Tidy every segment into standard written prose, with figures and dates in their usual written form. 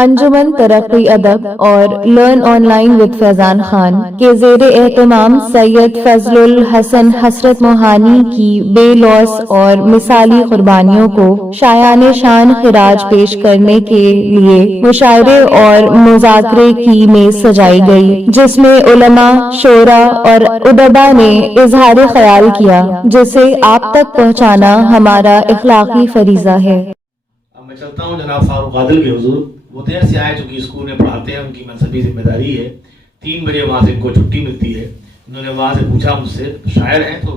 انجمن ترقی ادب اور لرن آن لائن ود فیضان خان کے زیر اہتمام سید فضل الحسن حسرت موہانی کی بے لوث اور مثالی قربانیوں کو شایان شان خراج پیش کرنے کے لیے مشاعرے اور مذاکرے کی میز سجائی گئی، جس میں علماء، شعراء اور ادبا نے اظہار خیال کیا، جسے آپ تک پہنچانا ہمارا اخلاقی فریضہ ہے۔ میں چلتا ہوں جناب فاروق عادل کے حضور، وہ دیر سے آئے چونکہ اسکول میں پڑھاتے ہیں، ان کی منصبی ذمہ داری ہے، 3 بجے وہاں سے ان کو چھٹی ملتی ہے۔ انہوں نے وہاں سے پوچھا مجھ سے، شاعر ہیں تو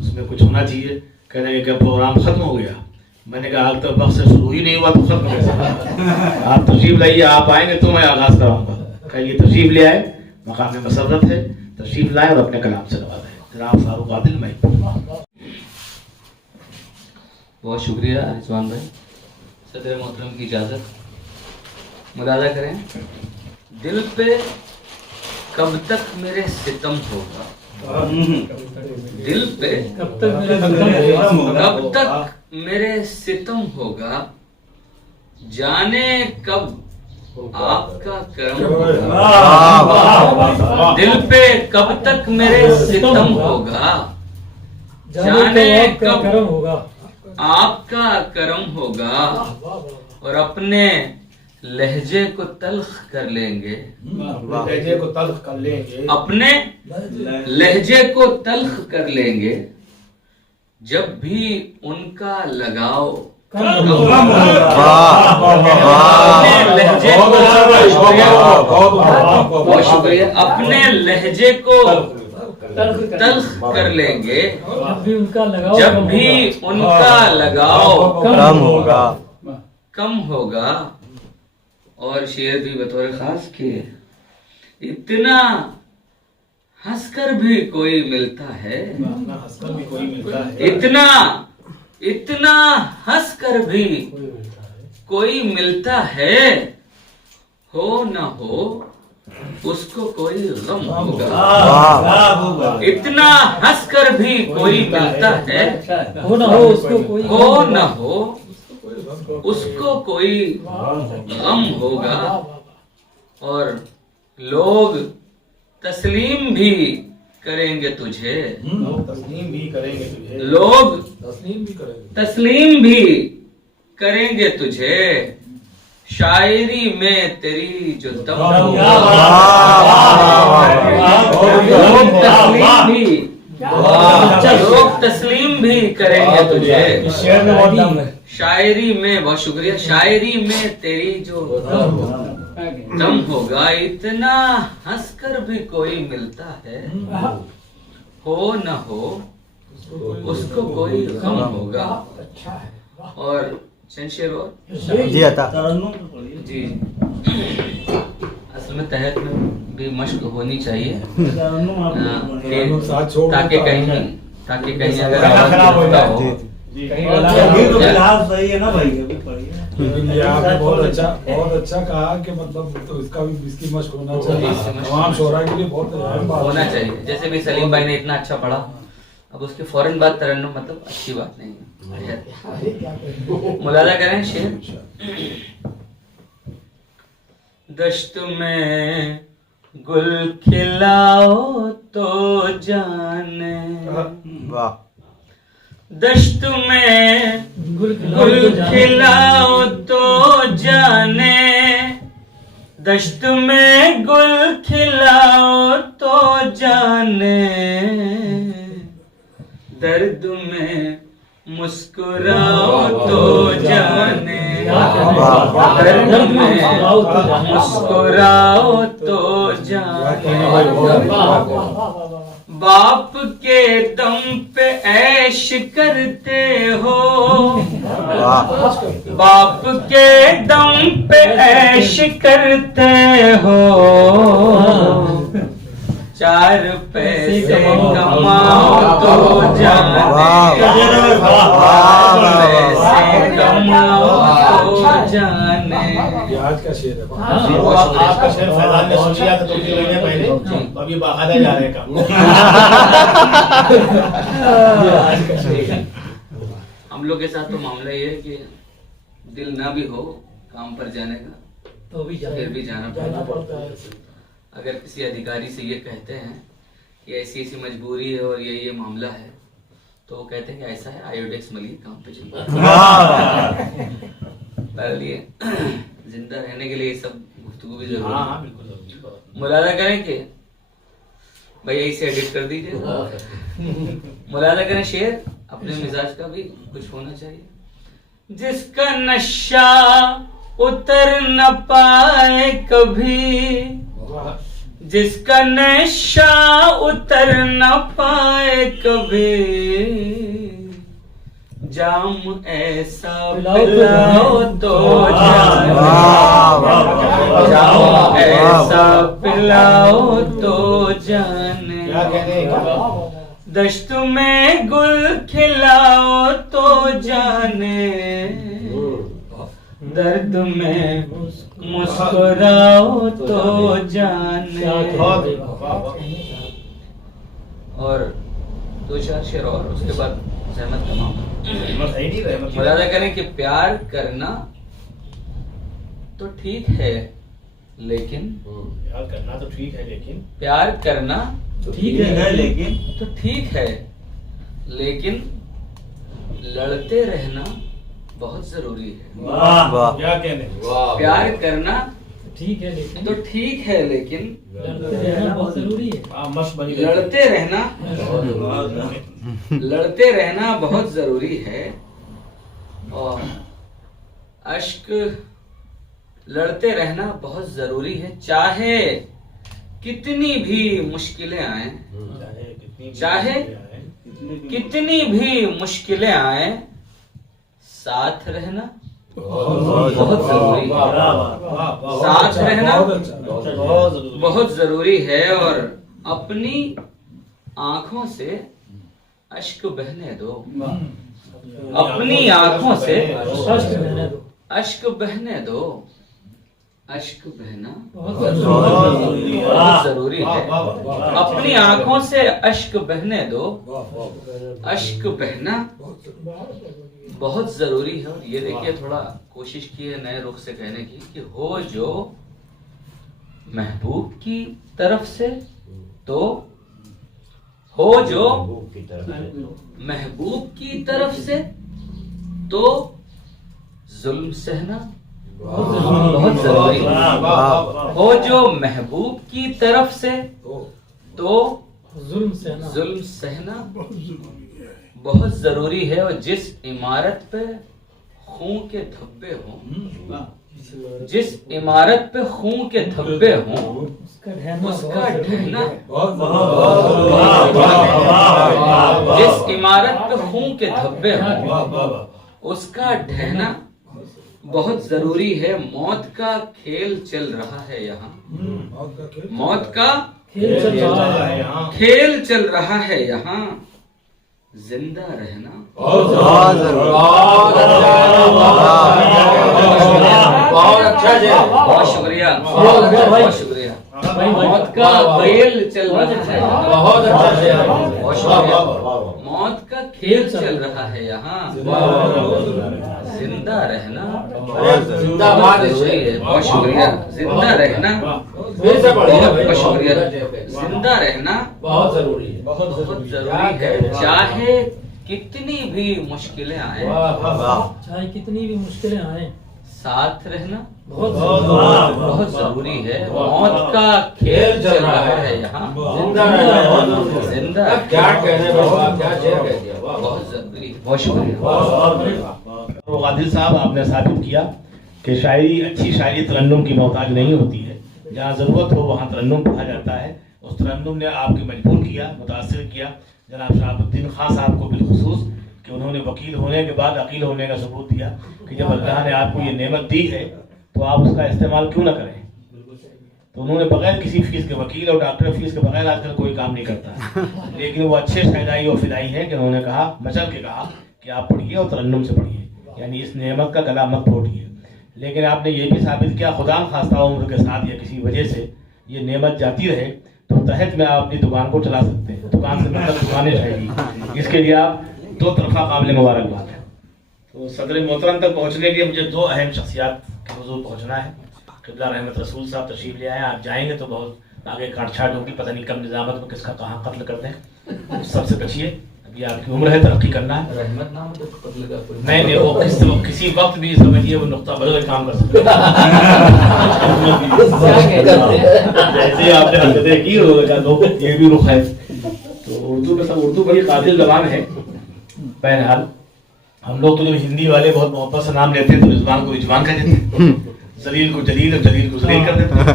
اس میں کچھ ہونا چاہیے، کہہ رہے ہیں کہ پروگرام ختم ہو گیا۔ میں نے کہا حال تو وقت سے شروع ہی نہیں ہوا تو ختم کیسے؟ آپ تشریف لائیے، آپ آئیں گے تو میں آغاز کراؤں گا۔ کہیے تشریف لے آئے، مقام مسرت ہے، تشریف لائے اور اپنے کلام سے نوازیں۔ جناب فاروق عادل، میں بہت شکریہ رضوان بھائی۔ صدر محترم کی اجازت، ملاحظہ کریں، دل پہ کب تک میرے ستم ہوگا، دل پہ کب تک میرے ستم ہوگا، جانے کب آپ کا کرم ہوگا، دل پہ کب تک میرے ستم ہوگا، جانے کب آپ کا کرم ہوگا، اور اپنے لہجے کو تلخ کر لیں گے، لہجے کو تلخ کر لیں گے، اپنے لہجے کو تلخ کر لیں گے، جب بھی ان کا لگاؤ کم ہوگا، اپنے لہجے کو، بہت شکریہ، اپنے لہجے کو تلخ کر لیں گے، جب بھی ان کا لگاؤ کم ہوگا۔ اور شعر بھی بطور خاص کے، اتنا ہنس کر بھی کوئی ملتا ہے، اتنا ہنس کر بھی کوئی ملتا ہے، ہو نہ ہو اس کو کوئی غم ہوگا، اتنا ہنس کر بھی کوئی ملتا ہے، ہو نہ ہو اس کو کوئی غم ہوگا، اور لوگ تسلیم بھی کریں گے تجھے، لوگ تسلیم بھی کریں گے تجھے، شاعری میں تیری جو دم ہوگا، لوگ تسلیم بھی کریں گے تجھے، شاعری میں، بہت شکریہ، شاعری میں تیری جو دم ہوگا، اتنا ہنس کر بھی کوئی ملتا ہے، ہو نہ ہو اس کو کوئی غم ہوگا۔ اور چند شعر اور جی، اصل میں تحت میں بھی مشق ہونی چاہیے، تاکہ کہیں اگر آواز ہو۔ آپ نے بہت اچھا کہا کہ مطلب تو اس کا بھی، اس کی مشق ہونا چاہیے، تمام شعراء کے لیے بہت ہونا چاہیے۔ جیسے بھی سلیم بھائی نے اتنا اچھا پڑھا، اب اس کے فوراً بعد ترنم مطلب اچھی بات نہیں ہے۔ ملاحظہ کریں شعر، دشت میں گل کھلاؤ تو جانے، دشت میں گل کھلاؤ تو جانے، دشت میں گل کھلاؤ تو جانے، درد میں مسکراؤ تو جانے، درد میں مسکراؤ تو جانے، باپ کے دم پہ عیش کرتے ہو، باپ کے دم پہ عیش کرتے ہو، 4 پیسے کماؤ تو جانے، 4 پیسے کماؤ تو جانے۔ آج کا شعر ہے، آپ کا شعر فیضان نے سن لیا تھا 2 مہینے پہلے، ابھی باقاعدہ جا رہے کام۔ ہم لوگ کے ساتھ تو معاملہ یہ ہے کہ دل نہ بھی ہو کام پر جانے کا، پھر بھی جانا جانا پڑتا پڑتا ہے. اگر کسی ادھیکاری سے یہ کہتے ہیں کہ ایسی ایسی مجبوری ہے اور یہ معاملہ ہے تو وہ کہتے ہیں کہ ایسا ہے آیوڈیکس ملیے کام پہ چلو. لیے زندہ رہنے کے لیے یہ سب گفتگو بھی ضروری ہے. بالکل ملاحظہ کریں کہ بھائی اسے ایڈٹ کر دیجیے. ملاحظہ کریں شعر اپنے مزاج کا بھی کچھ ہونا چاہیے. جس کا نشہ اتر نہ پائے کبھی, جس کا نشہ اتر نہ پائے کبھی, جام ایسا پلاؤ تو جانے, جام ایسا پلاؤ تو جانے, دشت میں گل کھلاؤ تو جانے, درد میں مسکراؤ تو جانے. اور دو چار شعر اور اس کے بعد زحمت تمام. ملاحظہ کریں کہ پیار کرنا تو ٹھیک ہے لیکن, پیار کرنا تو ٹھیک ہے لیکن, پیار کرنا ٹھیک ہے لیکن, تو ٹھیک ہے لیکن لڑتے رہنا بہت ضروری ہے. کیا کہنے, پیار کرنا ٹھیک ہے لیکن, تو ٹھیک ہے لیکن لڑتے رہنا بہت ضروری ہے. مست بنی لڑتے رہنا, لڑتے رہنا بہت ضروری ہے. اور اشک, لڑتے رہنا بہت ضروری ہے, چاہے کتنی بھی مشکلیں آئیں, چاہے کتنی بھی مشکلیں آئیں, ساتھ رہنا بہت ضروری ہے. ساتھ رہنا بہت ضروری ہے. اور اپنی آنکھوں سے اشک بہنے دو, اپنی آنکھوں سے اشک بہنے دو, اشک بہنا بہت ضروری ہے. اپنی آنکھوں سے اشک بہنے دو, اشک بہنا بہت ضروری ہے. اور یہ دیکھیے تھوڑا کوشش کی ہے نئے رخ سے کہنے کی کہ ہو جو محبوب کی طرف سے تو, ہو جو محبوب کی طرف سے تو ظلم سہنا بہت ضروری ہے. ہو جو محبوب کی طرف سے تو ظلم سہنا بہت ضروری ہے. اور جس عمارت پہ خون کے دھبے ہوں, جس عمارت پہ خون کے دھبے ہوں, اس کا ڈھہنا, جس عمارت پہ خون کے دھبے ہوں اس کا ڈھہنا بہت ضروری ہے. موت کا کھیل چل رہا ہے یہاں, موت کا کھیل چل رہا ہے یہاں, زندہ رہنا بہت شکریہ, بہت شکریہ. موت کا کھیل چل رہا ہے, بہت اچھا, بہت شکریہ. موت کا کھیل چل رہا ہے یہاں, زندہ رہنا بہت ضروری ہے. بہت شکریہ. زندہ رہنا بہت شکریہ. زندہ رہنا بہت ضروری ہے, بہت ضروری ہے. چاہے کتنی بھی مشکلیں آئیں, چاہے کتنی بھی مشکلیں آئیں, ساتھ رہنا بہت ضروری ہے. موت کا کھیل چل رہا ہے یہاں, زندہ کیا کہنے کیا شعر کہہ دیا, بہت ضروری. بہت شکریہ. عادل صاحب, آپ نے ثابت کیا کہ شاعری, اچھی شاعری ترنم کی محتاج نہیں ہوتی ہے. جہاں ضرورت ہو وہاں ترنم پڑھا جاتا ہے. اس ترنم نے آپ کی مجبور کیا, متاثر کیا جناب شہاب الدین خان صاحب کو بالخصوص, کہ انہوں نے وکیل ہونے کے بعد عقیل ہونے کا ثبوت دیا کہ جب اللہ نے آپ کو یہ نعمت دی ہے تو آپ اس کا استعمال کیوں نہ کریں. تو انہوں نے بغیر کسی فیس کے, وکیل اور ڈاکٹر فیس کے بغیر آج کل کوئی کام نہیں کرتا, لیکن وہ اچھے شہدائی اور فدائی ہیں کہ انہوں نے کہا, مچل کے کہا کہ آپ پڑھیے اور ترنم سے پڑھیے, یعنی اس نعمت کا گلا مت پھوڑیے. لیکن آپ نے یہ بھی ثابت کیا, خدا نخواستہ عمر کے ساتھ یا کسی وجہ سے یہ نعمت جاتی رہے تو تحت میں آپ اپنی دکان کو چلا سکتے ہیں. دکان سے مطلب دکانیں رہے گی, اس کے لیے آپ دو طرفہ قابل مبارکباد ہے. تو صدر محترم تک پہنچنے کے لیے مجھے دو اہم شخصیات کے حضور پہنچنا ہے. قبلہ رحمت رسول صاحب تشریف لے آئے. آپ جائیں گے تو بہت آگے کاٹ چھاٹ ہوگی, پتہ نہیں کب نظامت میں کس کا کہاں قتل کر دیں. اس سب سے بچیے, ابھی آپ کی عمر ہے, ترقی کرنا ہے. رحمت نام تو قتل کا کوئی نہیں وہ کسی وقت بھی سمجھیے وہ نقطہ بدل کام کر سکتے ہیں. جیسے آپ نے حرکتیں کی یہ بھی رخ ہے. تو اردو بڑی قابل زبان ہے. بہرحال ہم لوگ تو جو ہندی والے بہت محبت سے نام لیتے ہیں تو رضوان کو رجوان کہہ دیتے ہیں, ذلیل کو جلیل اور جلیل کو ذلیل کر دیتے ہیں.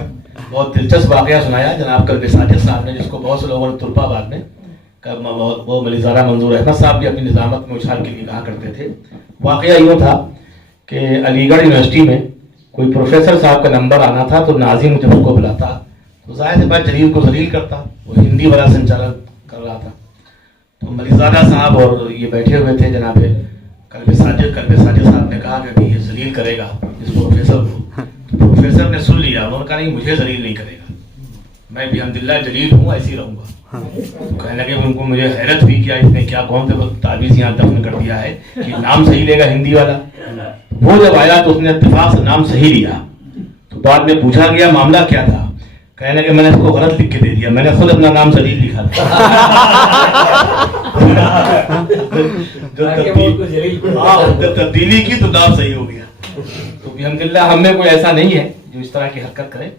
بہت دلچسپ واقعہ سنایا جناب کلب ساجد صاحب نے, جس کو بہت سے لوگوں نے ترپا بعد میں وہ ملیزارہ منظور احمد صاحب بھی اپنی نظامت میں اچھال کے لیے کہا کرتے تھے. واقعہ یوں تھا کہ علی گڑھ یونیورسٹی میں کوئی پروفیسر صاحب کا نمبر آنا تھا, تو ناظم جب اس کو بلاتا تو ظاہر سی بات جلیل کو ذلیل کرتا, وہ ہندی والا سنچالن کر رہا تھا. تو ملیزارہ صاحب اور یہ بیٹھے ہوئے تھے جناب کلب ساجد صاحب نے کہا کہ یہ ذلیل کرے گا اس پروفیسر کو. تو پروفیسر نے سن لیا, انہوں نے کہا نہیں مجھے ذلیل نہیں کرے گا, میں بھی الحمدللہ جلیل ہوں, ایسے ہی رہوں گا. تو کہنے لگے ان کو, مجھے حیرت ہوئی کیا اس نے کیا کون سے تعویذ یہاں دفن کر دیا ہے کہ نام صحیح لے گا ہندی والا. وہ جب آیا تو اس نے اتفاق سے نام صحیح لیا. تو بعد میں پوچھا گیا معاملہ کیا تھا, کہنے لگے میں نے اس کو غلط لکھ کے دے دیا, میں نے خود اپنا نام ذلیل لکھا تھا. جب تبدیلی کی تو نام صحیح ہو گیا. تو الحمدللہ ہم میں کوئی ایسا نہیں ہے جو اس طرح کی حرکت کرے.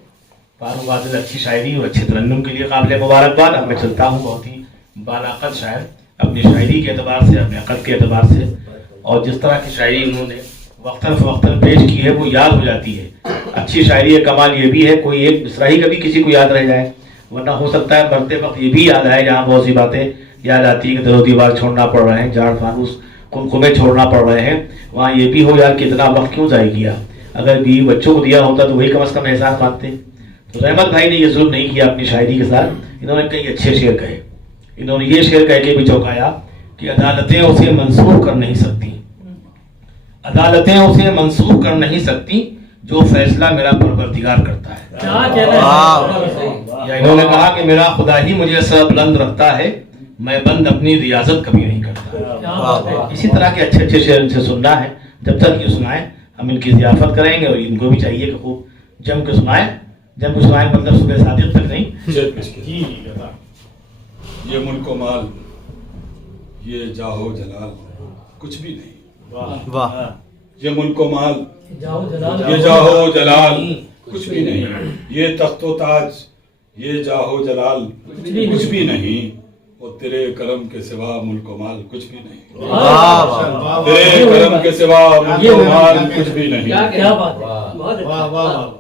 فاروق عادل اچھی شاعری اور اچھے ترنم کے لیے قابل مبارکباد. اب میں چلتا ہوں, بہت ہی بالاقت شاعر, اپنی شاعری کے اعتبار سے, اپنے عقل کے اعتبار سے, اور جس طرح کی شاعری انہوں نے وقتاً فوقتاً پیش کی ہے وہ یاد ہو جاتی ہے. اچھی شاعری کا کمال یہ بھی ہے کوئی ایک مصرع ہی کبھی کسی کو یاد رہ جائے, ورنہ ہو سکتا ہے مرتے وقت یہ بھی یاد آئے جہاں بہت سی باتیں یاد آتی ہے کہ در و دیوار چھوڑنا پڑ رہے ہیں, جھاڑ فانوس قمقمے چھوڑنا پڑ رہے ہیں, وہاں یہ بھی ہو یار کہ اتنا وقت کیوں ضائع کیا, اگر بیوی بچوں کو دیا ہوتا تو وہی کم از کم احساس مانتے. تو رحمت بھائی نے یہ ظلم نہیں کیا اپنی شاعری کے ساتھ. انہوں نے کئی اچھے شعر کہے. انہوں نے یہ شعر کہہ کے بھی چونکایا کہ عدالتیں اسے منسوخ کر نہیں سکتی, عدالتیں اسے منسوخ کر نہیں سکتی جو فیصلہ میرا پروردگار کرتا ہے. یا انہوں نے کہا کہ میرا خدا ہی مجھے سر بلند رکھتا ہے, میں بند اپنی ریاضت کبھی نہیں کرتا. اسی طرح کے اچھے اچھے شعر ان سے سننا ہے. جب تک یہ سنائیں ہم ان کی ضیافت کریں گے, اور ان کو بھی چاہیے کہ خوب جم کے سنائیں. جب کو سنائیں مطلب صبح صادق تک نہیں. یہ ملک و مال, یہ جاہو جلال کچھ بھی نہیں. واہ. یہ ملک و مال, یہ جاہو جلال کچھ بھی نہیں. یہ تخت و تاج, یہ جاہو جلال کچھ بھی نہیں. اور تیرے کرم کے سوا ملک و مال کچھ بھی نہیں. تیرے کرم کے سوا ملک و مال کچھ بھی نہیں.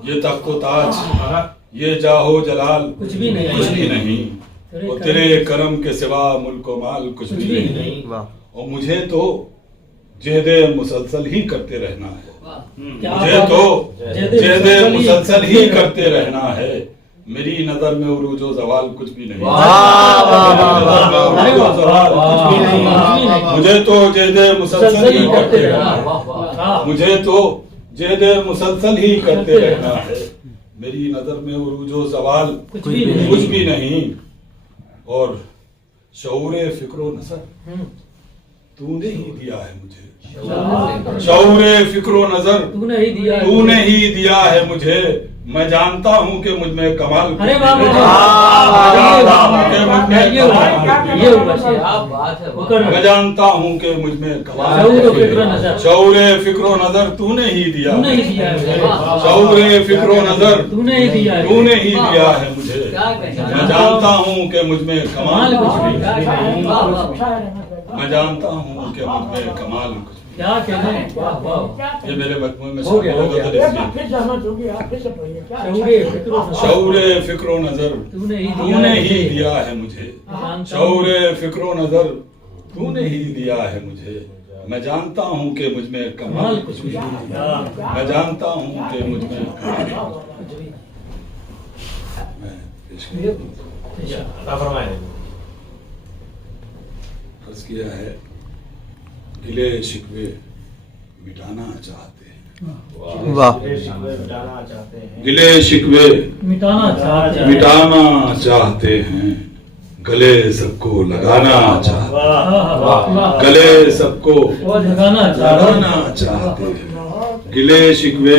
یہ تخت و تاج, یہ جاہو جلال کچھ بھی نہیں. اور تیرے کرم کے سوا ملک و مال کچھ بھی نہیں. اور مجھے تو جہد مسلسل ہی کرتے رہنا ہے. مجھے تو جہد مسلسل ہی کرتے رہنا ہے. میری نظر میں عروج و زوال کچھ بھی نہیں. مجھے تو جہد مسلسل ہی کرتے رہنا ہے. مجھے تو جہد مسلسل ہی کرتے رہنا ہے. میری نظر میں عروج و زوال کچھ بھی نہیں. اور شعور فکر و نظر تو نے ہی دیا ہے مجھے. شعور فکر و نظر تو نے ہی دیا ہے مجھے. میں جانتا ہوں کہ مجھ میں کمال میں جانتا ہوں کہ مجھ میں کمال. شعور فکر و نظر تو نے ہی دیا. شعور فکر و نظر تو نے ہی دیا ہے مجھے. میں جانتا ہوں کہ مجھ میں کمال کچھ بھی نہیں. میں جانتا ہوں کہ مجھ میں کمال کچھ. یہ میرے مجموعے میں شعور فکر و نظر تو نے ہی دیا ہے مجھے. شعور فکر و نظر تو نے ہی دیا ہے مجھے. میں جانتا ہوں کہ مجھ میں کمال کچھ بھی نہیں. میں جانتا ہوں کہ مجھ میں عرض کیا ہے گلے شکوے مٹانا چاہتے ہیں. گلے شکوے مٹانا چاہتے ہیں. گلے سب کو لگانا چاہتے ہیں. گلے سب کو لگانا چاہتے ہیں. گلے شکوے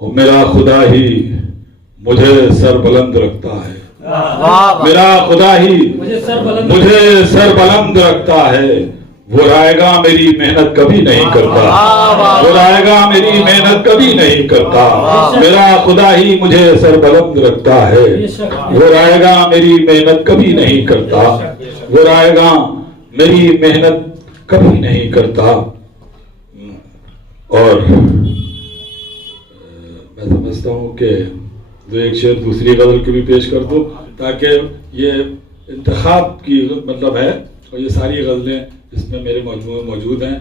اور میرا خدا ہی مجھے سر بلند رکھتا ہے، میرا خدا ہی مجھے سر بلند رکھتا ہے، وہ رائے گا میری محنت کبھی نہیں کرتا، وہ رائے گا میری محنت کبھی نہیں کرتا، میرا خدا ہی مجھے سر بلند رکھتا ہے، وہ رائے گا میری محنت کبھی نہیں کرتا، وہ رائے گا میری محنت کبھی نہیں کرتا۔ اور میں سمجھتا ہوں کہ جو ایک شعر دوسری غزل کی بھی پیش کر دو، تاکہ یہ انتخاب کی مطلب ہے، اور یہ ساری غزلیں اس میں میرے مجموعے موجود ہیں۔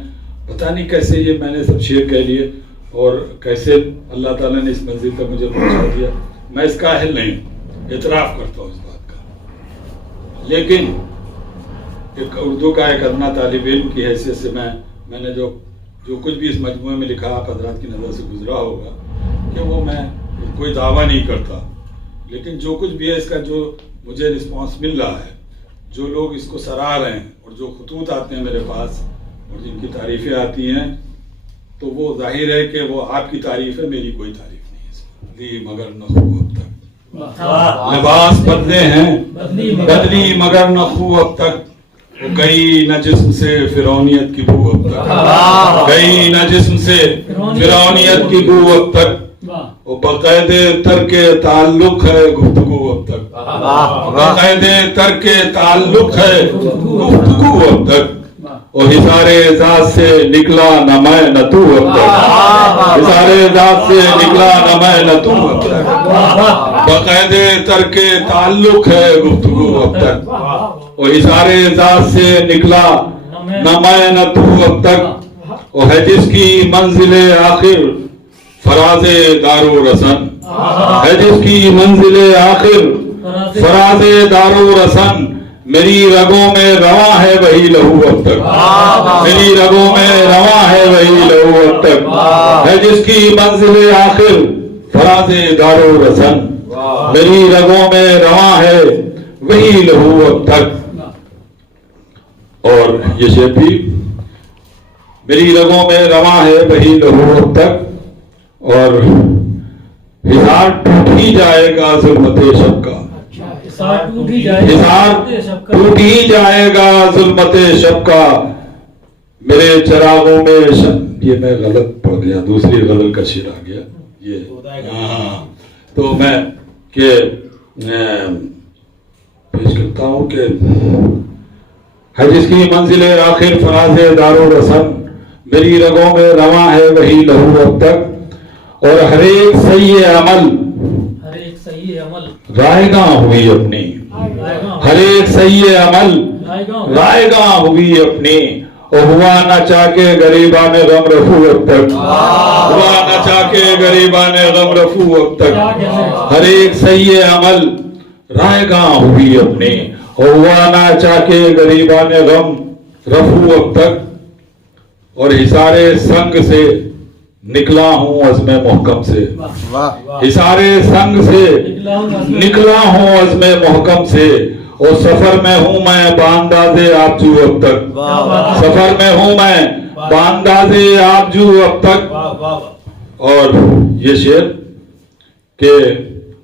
پتہ نہیں کیسے یہ میں نے سب شعر کہہ لیے اور کیسے اللہ تعالیٰ نے اس منزل تک مجھے پہنچا دیا، میں اس کا اہل نہیں ہوں، اعتراف کرتا ہوں اس بات کا، لیکن ایک اردو کا ایک ادنا طالب علم کی حیثیت سے میں نے جو کچھ بھی اس مجموعے میں لکھا آپ حضرات کی نظر سے گزرا ہوگا کہ وہ میں کوئی دعویٰ نہیں کرتا، لیکن جو کچھ بھی ہے اس کا جو مجھے رسپانس مل رہا ہے، جو لوگ اس کو سراہ رہے ہیں اور جو خطوط آتے ہیں میرے پاس اور جن کی تعریفیں آتی ہیں، تو وہ ظاہر ہے کہ وہ آپ کی تعریف ہے، میری کوئی تعریف نہیں ہے۔ بدلی مگر نہ خو اب تک، لباس بدلے ہیں بدلی مگر نہ خو اب تک، وہ گئی نہ جسم سے فرعونیت کی بو اب تک، گئی نہ جسم سے فرعونیت کی بو اب تک، وہ باقاعد ترک تعلق ہے گفتگو اب تک، باقاعد ترک تعلق ہے گفتگو اب تک، اور حصار ذات سے نکلا نہ میں نہ تو اب تک، حصار ذات سے نکلا نہ میں نہ تو اب تک، باقاعد ترک تعلق ہے گفتگو اب تک، اور حصار ذات سے نکلا نہ میں نہ تو اب تک، وہ ہے جس کی منزل آخر فراز دار و رسن، ہے جس کی منزل آخر فراز دار و رسن، میری رگوں میں رواں ہے وہی لہو اب تک، میری رگوں میں رواں ہے وہی لہو اب تک، ہے جس کی منزل آخر فراز دار و رسن، میری رگوں میں رواں ہے وہی لہو اب تک۔ اور یہ شعر بھی، میری رگوں میں رواں ہے وہی لہو اب تک، اور حصار ٹوٹ ہی جائے گا ظلمت شب کا، حصار ٹوٹ ہی جائے گا ظلمت شب کا، میرے چراغوں میں یہ میں غلط پڑھ گیا، دوسری غزل کا شعر آ گیا یہ، تو میں کہ پیش کرتا ہوں کہ ہے جس کی منزل آخر فراز دار و رسن، میری رگوں میں رواں ہے وہی لہو اب تک، اور ہر ایک صحیح عمل رائے گاں ہوئی اپنی، ہر ایک صحیح عمل رائے گاں ہوئی اپنی، اور ہوا نہ چاہ کے غریبان غم رفو اب تک، ہوا نہ چاہ کے غریبان غم رفو اب تک، ہر ایک صحیح عمل رائے گاں ہوئی اپنی، اور ہوا نہ چاہ کے غریبان غم رفو اب تک، اور حصار سنگ سے نکلا ہوں عزم محکم سے، حصار سنگ سے نکلا ہوں عزم محکم سے، اور سفر میں ہوں میں بانداز آبجو اب تک، سفر میں ہوں میں بانداز آبجو اب تک۔ اور یہ شعر کہ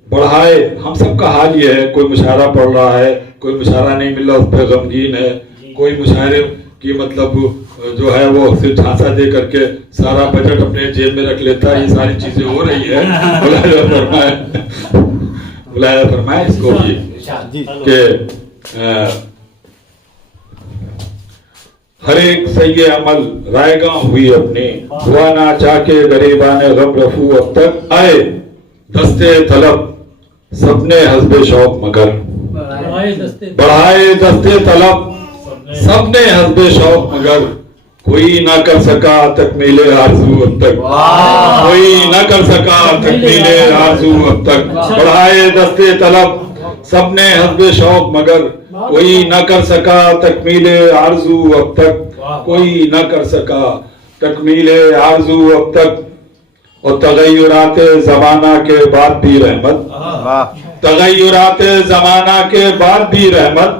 بڑھائے، ہم سب کا حال یہ ہے، کوئی مشاعرہ پڑھ رہا ہے، کوئی مشاعرہ نہیں مل رہا اس پہ غمگین ہے، کوئی مشاعرے کی مطلب جو ہے وہ صرف جھانسا دے کر کے سارا بجٹ اپنے جیب میں رکھ لیتا ہے، یہ ساری چیزیں ہو رہی ہے، بلایا فرمائے اس کو بھی کہ ہر ایک صحیح عمل رائے گاں ہوئی اپنی، ہوا نہ چاہ کے غریبان غم رفو اب تک، آئے دستے طلب سب نے حسب شوق مگر، بڑھائے دستے طلب سب نے حسب شوق مگر، کوئی نہ کر سکا تکمیل آرزو اب تک، کوئی نہ کر سکا تکمیل آرزو اب تک، بڑھائے دستے طلب سب نے حسب شوق مگر، کوئی نہ کر سکا تکمیل آرزو اب تک، کوئی نہ کر سکا تکمیل آرزو اب تک۔ اور تغیرات زمانہ کے بعد بھی رحمت، تغیرات زمانہ کے بعد بھی رحمت،